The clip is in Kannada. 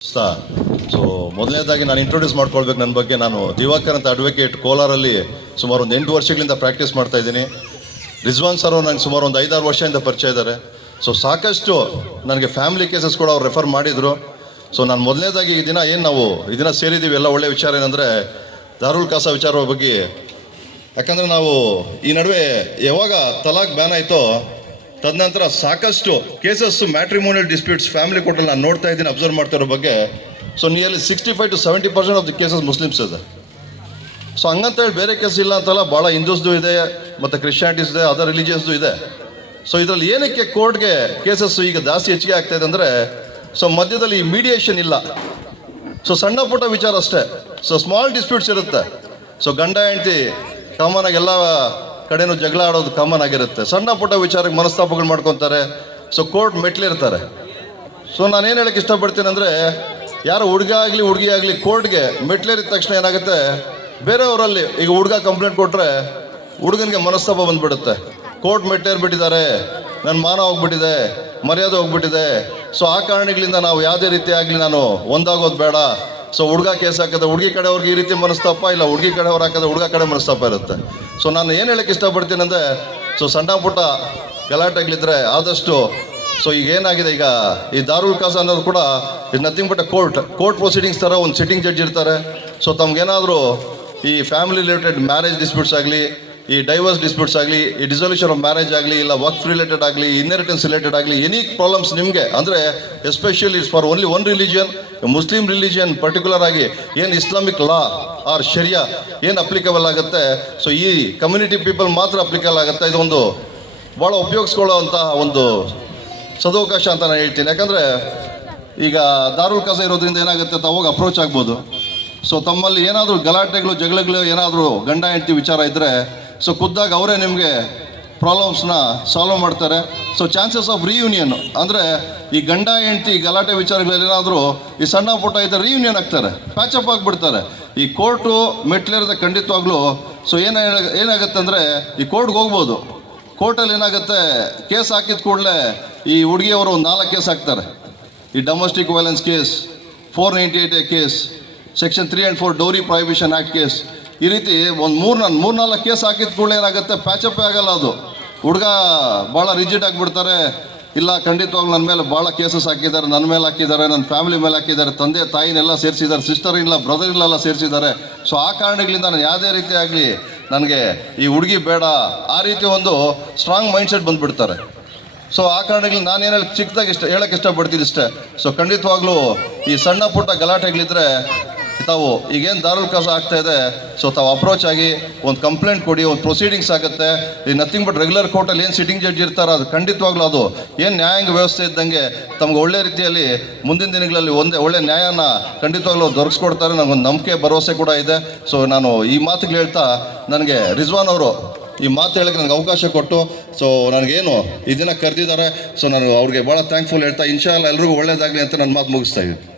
ಸೊ ಮೊದಲನೇದಾಗಿ ನಾನು ಇಂಟ್ರೊಡ್ಯೂಸ್ ಮಾಡ್ಕೊಳ್ಬೇಕು ನನ್ನ ಬಗ್ಗೆ. ನಾನು ದಿವಾಕರ್ ಅಂತ ಅಡ್ವೊಕೇಟ್ ಕೋಲಾರಲ್ಲಿ ಸುಮಾರು ಒಂದು 8 ವರ್ಷಗಳಿಂದ ಪ್ರಾಕ್ಟೀಸ್ ಮಾಡ್ತಾ ಇದ್ದೀನಿ. ರಿಜ್ವಾನ್ ಸರ್ ನನಗೆ ಸುಮಾರು ಒಂದು 5-6 ವರ್ಷದಿಂದ ಪರಿಚಯ ಇದ್ದಾರೆ. ಸೊ ಸಾಕಷ್ಟು ನನಗೆ ಫ್ಯಾಮಿಲಿ ಕೇಸಸ್ ಕೂಡ ಅವ್ರು ರೆಫರ್ ಮಾಡಿದರು. ಸೊ ನಾನು ಮೊದಲನೇದಾಗಿ ಈ ದಿನ ಸೇರಿದ್ದೀವಿ ಎಲ್ಲ ಒಳ್ಳೆಯ ವಿಚಾರ ಏನಂದರೆ ದಾರುಲ್ ಖಾಸಾ ವಿಚಾರದ ಬಗ್ಗೆ. ಯಾಕಂದರೆ ನಾವು ಈ ನಡುವೆ ಯಾವಾಗ ತಲಾಕ್ ಬ್ಯಾನ್ ಆಯಿತೋ ತದನಂತರ ಸಾಕಷ್ಟು ಕೇಸಸ್ಸು ಮ್ಯಾಟ್ರಿಮೋನಿಯಲ್ ಡಿಸ್ಪ್ಯೂಟ್ಸ್ ಫ್ಯಾಮಿಲಿ ಕೋರ್ಟಲ್ಲಿ ನಾನು ನೋಡ್ತಾ ಇದ್ದೀನಿ, ಅಬ್ಸರ್ವ್ ಮಾಡ್ತಾ ಇರೋ ಬಗ್ಗೆ. So nearly 65 to 70% of the cases Muslims ಇದೆ. ಸೊ ಹಂಗಂತೇಳಿ ಬೇರೆ ಕೇಸ್ ಇಲ್ಲ ಅಂತಲ್ಲ, ಭಾಳ ಹಿಂದೂಸ್ದು ಇದೆ ಮತ್ತು ಕ್ರಿಶ್ಚಿಯಾನಿಟೀಸ್ ಇದೆ, ಅದರ್ ರಿಲಿಜಿಯನ್ಸ್ದು ಇದೆ. ಸೊ ಇದರಲ್ಲಿ ಏನಕ್ಕೆ ಕೋರ್ಟ್ಗೆ ಕೇಸಸ್ಸು ಈಗ ಜಾಸ್ತಿ ಹೆಚ್ಚಿಗೆ ಆಗ್ತಾಯಿದೆ ಅಂದರೆ, ಸೊ ಮಧ್ಯದಲ್ಲಿ ಮೀಡಿಯೇಷನ್ ಇಲ್ಲ. ಸೊ ಸಣ್ಣ ಪುಟ್ಟ ವಿಚಾರ ಅಷ್ಟೇ. ಸೊ ಸ್ಮಾಲ್ ಡಿಸ್ಪ್ಯೂಟ್ಸ್ ಇರುತ್ತೆ. ಸೊ ಗಂಡ ಹೆಂಡತಿ ಕಾಮನ್ ಆಗಿ ಎಲ್ಲ ಕಡೆನೂ ಜಗಳ ಆಡೋದು ಕಾಮನ್ ಆಗಿರುತ್ತೆ. ಸಣ್ಣ ಪುಟ್ಟ ವಿಚಾರಕ್ಕೆ ಮನಸ್ತಾಪಗಳು ಮಾಡ್ಕೊತಾರೆ. So court ಮೆಟ್ಲಿರ್ತಾರೆ. ಸೊ ನಾನೇನು ಹೇಳಕ್ಕೆ ಇಷ್ಟಪಡ್ತೀನಿ ಅಂದರೆ, ಯಾರು ಹುಡುಗ ಆಗಲಿ ಹುಡುಗಿ ಆಗಲಿ ಕೋರ್ಟ್ಗೆ ಮೆಟ್ಲೇರಿದ ತಕ್ಷಣ ಏನಾಗುತ್ತೆ, ಬೇರೆಯವರಲ್ಲಿ ಈಗ ಹುಡುಗ ಕಂಪ್ಲೇಂಟ್ ಕೊಟ್ಟರೆ ಹುಡುಗನಿಗೆ ಮನಸ್ತಾಪ ಬಂದುಬಿಡುತ್ತೆ. ಕೋರ್ಟ್ ಮೆಟ್ಲೇರ್ಬಿಟ್ಟಿದ್ದಾರೆ, ನನ್ನ ಮಾನ ಹೋಗ್ಬಿಟ್ಟಿದೆ, ಮರ್ಯಾದೆ ಹೋಗ್ಬಿಟ್ಟಿದೆ. ಸೊ ಆ ಕಾರಣಗಳಿಂದ ನಾವು ಯಾವುದೇ ರೀತಿ ಆಗಲಿ ನಾನು ಒಂದಾಗೋದು ಬೇಡ. ಸೊ ಹುಡುಗ ಕೇಸ್ ಹಾಕಿದ್ರೆ ಹುಡುಗಿ ಕಡೆಯವ್ರಿಗೆ ಈ ರೀತಿ ಮನಸ್ತಾಪ, ಇಲ್ಲ ಹುಡುಗಿ ಕಡೆಯವ್ರು ಹಾಕಿದ್ರೆ ಹುಡುಗ ಕಡೆ ಮನಸ್ತಾಪ ಇರುತ್ತೆ. ಸೊ ನಾನು ಏನು ಹೇಳಕ್ಕೆ ಇಷ್ಟಪಡ್ತೀನಿ ಅಂದರೆ, ಸೊ ಸಣ್ಣ ಪುಟ್ಟ ಗಲಾಟೆಗಳಿದ್ರೆ ಆದಷ್ಟು ಸೊ ಈಗ ಏನಾಗಿದೆ, ಈಗ ಈ ದಾರುಲ್ ಖಾಸಾ ಅನ್ನೋದು ಕೂಡ is nothing but court proceedings ಥರ ಒಂದು ಸಿಟ್ಟಿಂಗ್ ಜಡ್ಜ್ ಇರ್ತಾರೆ. ಸೊ ತಮಗೇನಾದರೂ ಈ ಫ್ಯಾಮಿಲಿ ರಿಲೇಟೆಡ್ ಮ್ಯಾರೇಜ್ ಡಿಸ್ಪ್ಯೂಟ್ಸ್ ಆಗಲಿ, ಈ ಡೈವರ್ಸ್ ಡಿಸ್ಪ್ಯೂಟ್ಸ್ ಆಗಲಿ, ಈ ಡಿಸೊಲ್ಯೂಷನ್ ಆಫ್ ಮ್ಯಾರೇಜ್ ಆಗಲಿ, ಇಲ್ಲ ವರ್ಕ್ ರಿಲೇಟೆಡ್ ಆಗಲಿ, ಇನ್ಹೆರಿಟೆನ್ಸ್ ರಿಲೇಟೆಡ್ ಆಗಲಿ, ಎನಿ ಪ್ರಾಬ್ಲಮ್ಸ್ ನಿಮಗೆ ಅಂದರೆ especially it's for only one religion, Muslim religion particular ಆಗಿ ಏನು ಇಸ್ಲಾಮಿಕ್ ಲಾ ಆರ್ ಶರಿಯಾ ಏನು ಅಪ್ಲಿಕಬಲ್ ಆಗುತ್ತೆ, ಸೊ ಈ ಕಮ್ಯುನಿಟಿ ಪೀಪಲ್ ಮಾತ್ರ ಅಪ್ಲಿಕಬಲ್ ಆಗುತ್ತೆ. ಇದೊಂದು ಭಾಳ ಉಪಯೋಗಿಸ್ಕೊಳ್ಳೋವಂಥ ಒಂದು ಸದವಕಾಶ ಅಂತ ನಾನು ಹೇಳ್ತೀನಿ. ಯಾಕಂದರೆ ಈಗ ದಾರುಲ್ ಖಾಸಾ ಇರೋದ್ರಿಂದ ಏನಾಗುತ್ತೆ, ತಾವಾಗ ಅಪ್ರೋಚ್ ಆಗ್ಬೋದು. ಸೊ ತಮ್ಮಲ್ಲಿ ಏನಾದರೂ ಗಲಾಟೆಗಳು ಜಗಳಗಳು ಏನಾದರೂ ಗಂಡ ಹೆಂಡತಿ ವಿಚಾರ ಇದ್ದರೆ, ಸೊ ಖುದ್ದಾಗಿ ಅವರೇ ನಿಮಗೆ ಪ್ರಾಬ್ಲಮ್ಸ್ನ ಸಾಲ್ವ್ ಮಾಡ್ತಾರೆ. ಸೊ ಚಾನ್ಸಸ್ ಆಫ್ ರಿಯೂನಿಯನ್ ಅಂದರೆ ಈ ಗಂಡ ಹೆಂಡತಿ ಗಲಾಟೆ ವಿಚಾರಗಳಲ್ಲಿ ಏನಾದರೂ ಈ ಸಣ್ಣ ಪುಟ್ಟ ಇದ್ದರೆ ರಿಯೂನಿಯನ್ ಆಗ್ತಾರೆ, ಪ್ಯಾಚಪ್ ಆಗಿಬಿಡ್ತಾರೆ. ಈ ಕೋರ್ಟು ಮೆಟ್ಲೇರದ ಖಂಡಿತವಾಗ್ಲೂ ಸೊ ಏನಾಗುತ್ತೆ ಅಂದರೆ, ಈ ಕೋರ್ಟ್ಗೆ ಹೋಗ್ಬೋದು. ಕೋರ್ಟಲ್ಲಿ ಏನಾಗುತ್ತೆ, ಕೇಸ್ ಹಾಕಿದ ಕೂಡಲೇ ಈ ಹುಡುಗಿಯವರು ಒಂದು 4 ಕೇಸ್ ಹಾಕ್ತಾರೆ. ಈ domestic violence case, 498A case, section 3 and 4 dowry prohibition act case, ಈ ರೀತಿ ಒಂದು 3-4 ಕೇಸ್ ಹಾಕಿದ ಕೂಡಲೇ ಏನಾಗುತ್ತೆ, ಪ್ಯಾಚಪ್ಪೇ ಆಗಲ್ಲ. ಅದು ಹುಡುಗ ಭಾಳ ರಿಜಿಡ್ ಆಗಿಬಿಡ್ತಾರೆ. ಇಲ್ಲ ಖಂಡಿತವಾಗ್ಲೂ ನನ್ನ ಮೇಲೆ ಭಾಳ ಕೇಸಸ್ ಹಾಕಿದ್ದಾರೆ, ನನ್ನ ಮೇಲೆ ಹಾಕಿದ್ದಾರೆ, ನನ್ನ ಫ್ಯಾಮಿಲಿ ಮೇಲೆ ಹಾಕಿದ್ದಾರೆ, ತಂದೆ ತಾಯಿನೆಲ್ಲ ಸೇರಿಸಿದ್ದಾರೆ, ಸಿಸ್ಟರ್ ಇಲ್ಲ ಬ್ರದರ್ ಇಲ್ಲ ಸೇರಿಸಿದ್ದಾರೆ. ಸೊ ಆ ಕಾರಣಗಳಿಂದ ನಾನು ಯಾವುದೇ ರೀತಿ ಆಗಲಿ ನನಗೆ ಈ ಹುಡುಗಿ ಬೇಡ, ಆ ರೀತಿ ಒಂದು ಸ್ಟ್ರಾಂಗ್ ಮೈಂಡ್ಸೆಟ್ ಬಂದುಬಿಡ್ತಾರೆ. ಸೊ ಆ ಕಾರಣಗಳಿಗೆ ನಾನೇನು ಚಿಕ್ಕದಾಗಿ ಹೇಳೋಕ್ಕೆ ಇಷ್ಟಪಡ್ತೀನಿ ಇಷ್ಟೇ. ಸೊ ಖಂಡಿತವಾಗ್ಲೂ ಈ ಸಣ್ಣ ಪುಟ್ಟ ಗಲಾಟೆಗಳಿದ್ದರೆ ತಾವು ಈಗೇನು ದಾರುಲ್ ಖಾಸಾ ಆಗ್ತಾ ಇದೆ, ಸೊ ತಾವು ಅಪ್ರೋಚ್ ಆಗಿ ಒಂದು ಕಂಪ್ಲೇಂಟ್ ಕೊಡಿ, ಒಂದು ಪ್ರೊಸೀಡಿಂಗ್ಸ್ ಆಗುತ್ತೆ. ಈ ನಥಿಂಗ್ ಬಟ್ ರೆಗ್ಯುಲರ್ ಕೋರ್ಟಲ್ಲಿ ಏನು ಸಿಟ್ಟಿಂಗ್ ಜಡ್ಜ್ ಇರ್ತಾರೋ ಅದು ಖಂಡಿತವಾಗ್ಲೂ ಅದು ಏನು ನ್ಯಾಯಾಂಗ ವ್ಯವಸ್ಥೆ ಇದ್ದಂಗೆ ತಮ್ಗೆ ಒಳ್ಳೆ ರೀತಿಯಲ್ಲಿ ಮುಂದಿನ ದಿನಗಳಲ್ಲಿ ಒಳ್ಳೆ ನ್ಯಾಯನ ಖಂಡಿತವಾಗ್ಲೂ ದೊರಕಿಸ್ಕೊಡ್ತಾರೆ. ನನಗೊಂದು ನಂಬಿಕೆ ಭರವಸೆ ಕೂಡ ಇದೆ. ಸೊ ನಾನು ಈ ಮಾತುಗಳು ಹೇಳ್ತಾ, ನನಗೆ ರಿಜ್ವಾನ್ ಅವರು ಈ ಮಾತು ಹೇಳೋಕ್ಕೆ ನನಗೆ ಅವಕಾಶ ಕೊಟ್ಟು, ಸೊ ನನಗೇನು ಈ ದಿನ ಕರೆದಿದ್ದಾರೆ, ಸೊ ನಾನು ಅವ್ರಿಗೆ ಭಾಳ ಥ್ಯಾಂಕ್ಫುಲ್ ಹೇಳ್ತಾ, ಇನ್ಶಾ ಅಲ್ಲಾ ಎಲ್ರಿಗೂ ಒಳ್ಳೇದಾಗಲಿ ಅಂತ ನನ್ನ ಮಾತು ಮುಗಿಸ್ತಾ ಇದ್ದೀನಿ.